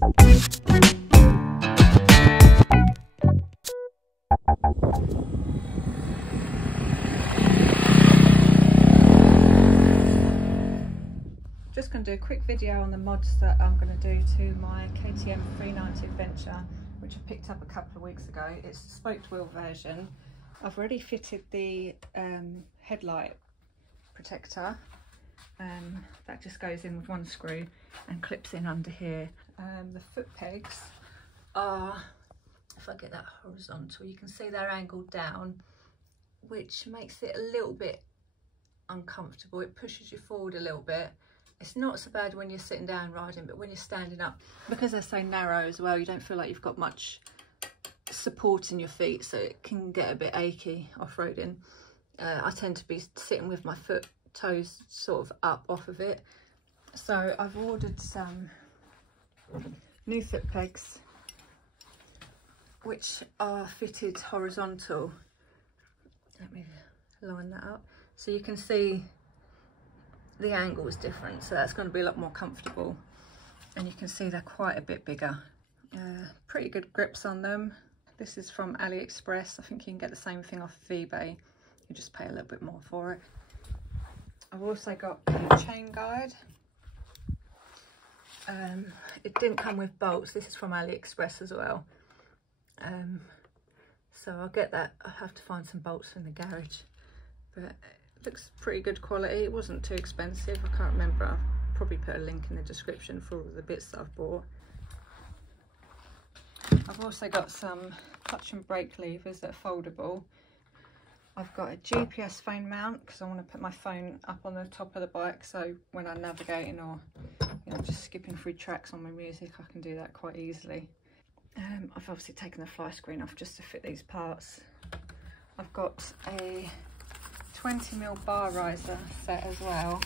Just going to do a quick video on the mods that I'm going to do to my KTM 390 Adventure, which I picked up a couple of weeks ago. It's the spoked wheel version. I've already fitted the headlight protector. That just goes in with one screw and clips in under here. The foot pegs are, if I get that horizontal, you can see they're angled down, which makes it a little bit uncomfortable. It pushes you forward a little bit. It's not so bad when you're sitting down riding, but when you're standing up, because they're so narrow as well, you don't feel like you've got much support in your feet, so it can get a bit achy off-roading. I tend to be sitting with my toes sort of up off of it. So I've ordered some new foot pegs, which are fitted horizontal. Let me line that up so you can see the angle is different, so that's going to be a lot more comfortable, and you can see they're quite a bit bigger. Pretty good grips on them. This is from AliExpress. I think you can get the same thing off of eBay. You just pay a little bit more for it. I've also got a chain guide. It didn't come with bolts. This is from AliExpress as well. So I'll get that. I have to find some bolts in the garage, but looks pretty good quality. It wasn't too expensive. I can't remember. I'll probably put a link in the description for all the bits that I've bought. I've also got some clutch and brake levers that are foldable. I've got a GPS phone mount because I want to put my phone up on the top of the bike, so when I'm navigating or just skipping through tracks on my music, I can do that quite easily. I've obviously taken the fly screen off just to fit these parts. I've got a 20mm bar riser set as well.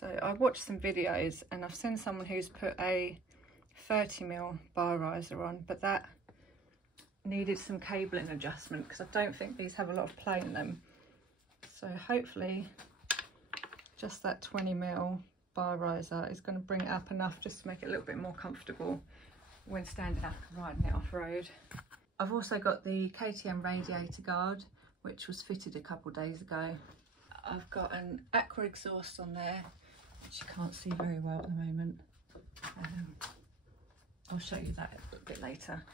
So I watched some videos and I've seen someone who's put a 30mm bar riser on, but that needed some cabling adjustment because I don't think these have a lot of play in them. So hopefully just that 20mm bar riser is going to bring it up enough just to make it a little bit more comfortable when standing up and riding it off-road. I've also got the KTM Radiator guard, which was fitted a couple of days ago. I've got an aqua exhaust on there, which you can't see very well at the moment. I'll show you that a little bit later.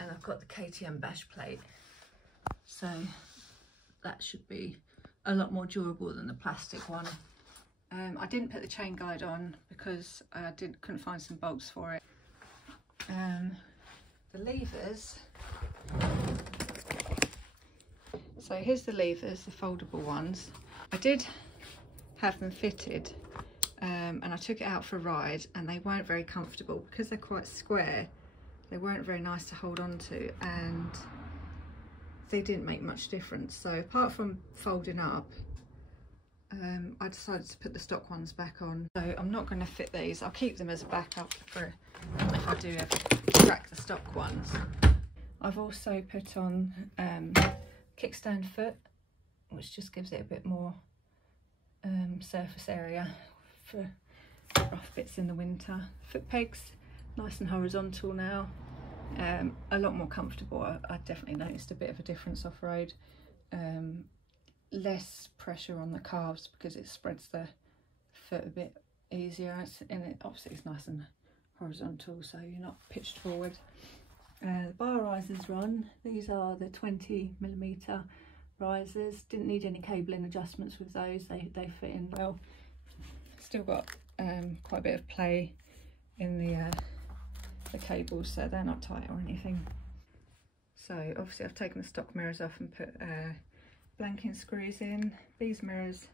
And I've got the KTM bash plate, so that should be a lot more durable than the plastic one. I didn't put the chain guide on because I couldn't find some bolts for it. The levers, so here's the levers, the foldable ones. I did have them fitted and I took it out for a ride and they weren't very comfortable because they're quite square. They weren't very nice to hold on to and they didn't make much difference. So apart from folding up, I decided to put the stock ones back on. So I'm not going to fit these. I'll keep them as a backup for if I do ever crack the stock ones. I've also put on kickstand foot, which just gives it a bit more surface area for rough bits in the winter. Foot pegs, nice and horizontal now. A lot more comfortable. I definitely noticed a bit of a difference off-road. Less pressure on the calves because it spreads the foot a bit easier, and obviously it's nice and horizontal, so you're not pitched forward. The bar risers run. These are the 20mm risers. Didn't need any cabling adjustments with those. They fit in well. Still got quite a bit of play in the cables, so they're not tight or anything. So obviously I've taken the stock mirrors off and put blanking screws in. These mirrors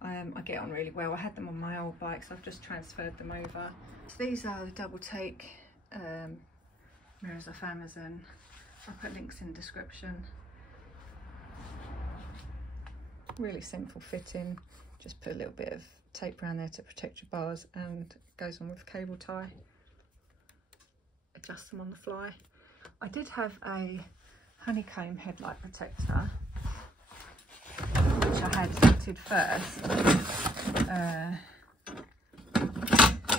I get on really well. I had them on my old bike, so I've just transferred them over. So these are the double take mirrors off Amazon. I'll put links in the description. Really simple fitting. Just put a little bit of tape around there to protect your bars, and it goes on with cable tie. Adjust them on the fly. I did have a honeycomb headlight protector, which I had fitted first,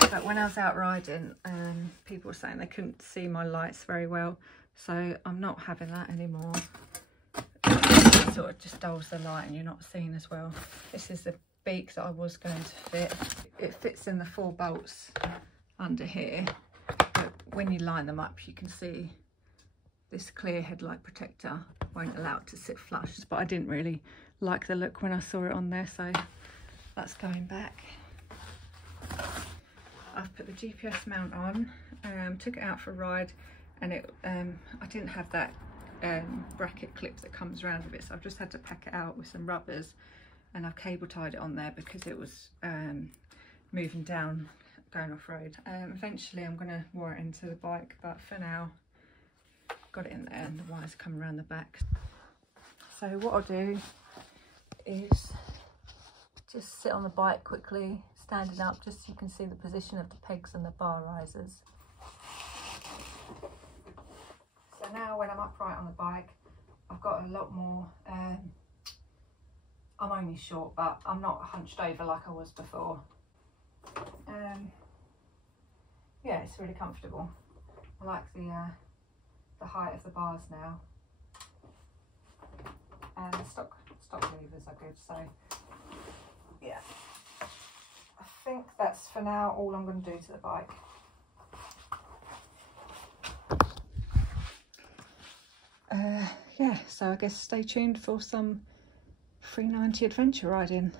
But when I was out riding, people were saying they couldn't see my lights very well, so I'm not having that anymore. It sort of just dulls the light and you're not seeing as well. This is the beak that I was going to fit. It fits in the 4 bolts under here, but when you line them up you can see this clear headlight protector won't allow it to sit flush. But I didn't really like the look when I saw it on there, so that's going back. I've put the GPS mount on, took it out for a ride, and I didn't have that bracket clip that comes around with it, so I've just had to pack it out with some rubbers, and I've cable tied it on there because it was moving down going off road. Eventually I'm going to wire it into the bike, but for now got it in there and the wires come around the back. So what I'll do is just sit on the bike quickly, standing up, just so you can see the position of the pegs and the bar risers. So now when I'm upright on the bike, I've got a lot more, I'm only short, but I'm not hunched over like I was before. Yeah, it's really comfortable. I like the height of the bars now. And the stock levers are good, so yeah. I think that's for now all I'm going to do to the bike. Yeah, so I guess stay tuned for some 390 adventure riding.